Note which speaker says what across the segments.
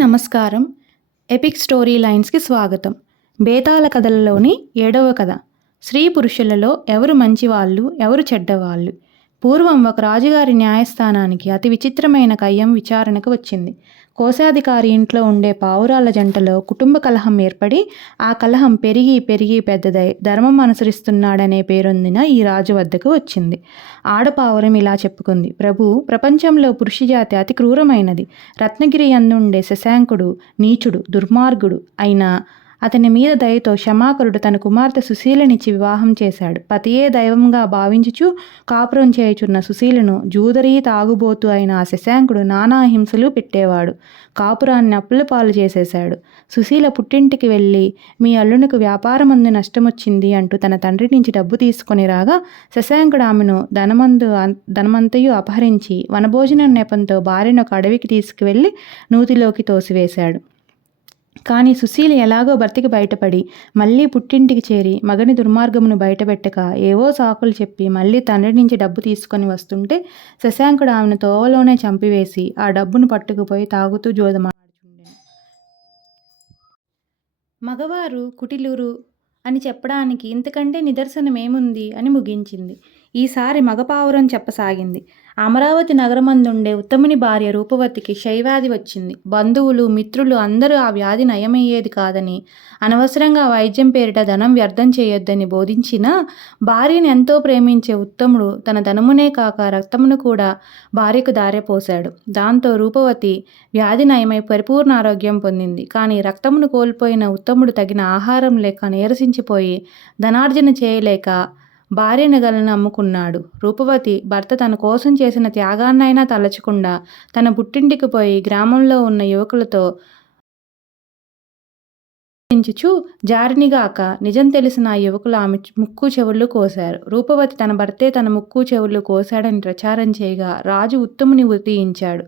Speaker 1: నమస్కారం. Epic story లైన్స్కి స్వాగతం. బేతాళ కథలలోని ఏడవ కథ. స్త్రీ పురుషులలో ఎవరు మంచివాళ్ళు ఎవరు చెడ్డవాళ్ళు? పూర్వం ఒక రాజుగారి న్యాయస్థానానికి అతి విచిత్రమైన కయ్యం విచారణకు వచ్చింది. కోశాధికారి ఇంట్లో ఉండే పావురాల జంటలో కుటుంబ కలహం ఏర్పడి ఆ కలహం పెరిగి పెరిగి పెద్దదై ధర్మం అనుసరిస్తున్నాడనే పేరొందిన ఈ రాజు వద్దకు వచ్చింది. ఆడపావురం ఇలా చెప్పుకుంది. ప్రభు ప్రపంచంలో పురుషజాతి అతి క్రూరమైనది. రత్నగిరి అందుండే శశాంకుడు నీచుడు దుర్మార్గుడు అయిన అతని మీద దయతో క్షమాకరుడు తన కుమార్తె సుశీలనిచ్చి వివాహం చేశాడు. పతియే దైవంగా భావించుచు కాపురం చేయుచున్న సుశీలను జూదరీ తాగుబోతు అయిన ఆ శశాంకుడు నానా హింసలు పెట్టేవాడు. కాపురాన్ని అప్పుల పాలు చేసేశాడు. సుశీల పుట్టింటికి వెళ్ళి మీ అల్లునికి వ్యాపారమందు నష్టమొచ్చింది అంటూ తన తండ్రి నుంచి డబ్బు తీసుకొని రాగా శశాంకుడు ఆమెను ధనమందు ధనమంతయు అపహరించి వనభోజనం నెపంతో భార్యను ఒక అడవికి తీసుకువెళ్ళి నూతిలోకి తోసివేశాడు. కానీ సుశీల ఎలాగో భర్తకి బయటపడి మళ్ళీ పుట్టింటికి చేరి మగని దుర్మార్గమును బయటపెట్టక ఏవో సాకులు చెప్పి మళ్ళీ తండ్రి నుంచి డబ్బు తీసుకొని వస్తుంటే శశాంకుడు ఆమెను తోవలోనే చంపివేసి ఆ డబ్బును పట్టుకుపోయి తాగుతూ జోదమాడుచుండెను. మగవారు కుటిలురు అని చెప్పడానికి ఇంతకంటే నిదర్శనం ఏముంది అని ముగించింది. ఈసారి మగపావురం చెప్పసాగింది. అమరావతి నగరమందుండే ఉత్తముని భార్య రూపవతికి శైవ్యాధి వచ్చింది. బంధువులు మిత్రులు అందరూ ఆ వ్యాధి నయమయ్యేది కాదని అనవసరంగా వైద్యం పేరిట ధనం వ్యర్థం చేయొద్దని బోధించినా భార్యను ఎంతో ప్రేమించే ఉత్తముడు తన ధనమునే కాక రక్తమును కూడా భార్యకు దారెపోశాడు. దాంతో రూపవతి వ్యాధి నయమై పరిపూర్ణ ఆరోగ్యం పొందింది. కానీ రక్తమును కోల్పోయిన ఉత్తముడు తగిన ఆహారం లేక నీరసించిపోయి ధనార్జన చేయలేక భార్య నగలను అమ్ముకున్నాడు రూపవతి భర్త తన కోసం చేసిన త్యాగాన్నైనా తలచకుండా తన పుట్టింటికి పోయి గ్రామంలో ఉన్న యువకులతో చుచు జారినిగాక నిజం తెలిసిన ఆ యువకులు ఆమె ముక్కు చెవుళ్ళు కోశారు. రూపవతి తన భర్తే తన ముక్కు చెవుళ్ళు కోశాడని ప్రచారం చేయగా రాజు ఉత్తముని ఉదయించాడు.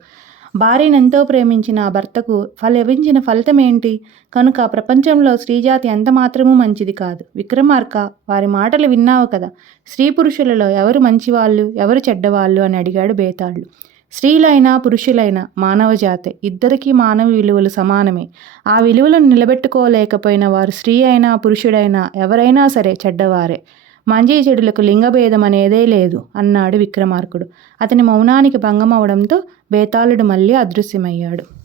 Speaker 1: భార్యనెంతో ప్రేమించిన ఆ భర్తకు లభించిన ఫలితం ఏంటి కనుక ప్రపంచంలో స్త్రీజాతి ఎంత మాత్రమూ మంచిది కాదు. విక్రమార్క వారి మాటలు విన్నావు కదా. స్త్రీ పురుషులలో ఎవరు మంచివాళ్ళు ఎవరు చెడ్డవాళ్ళు అని అడిగాడు బేతాళ్ళు స్త్రీలైనా పురుషులైనా మానవ జాతే. ఇద్దరికీ మానవ విలువలు సమానమే. ఆ విలువలను నిలబెట్టుకోలేకపోయిన వారు స్త్రీ అయినా పురుషుడైనా ఎవరైనా సరే చెడ్డవారే. మంచి చెడులకు లింగభేదం అనేదే లేదు అన్నాడు విక్రమార్కుడు. అతని మౌనానికి భంగం అవడంతో బేతాళుడు మళ్ళీ అదృశ్యమయ్యాడు.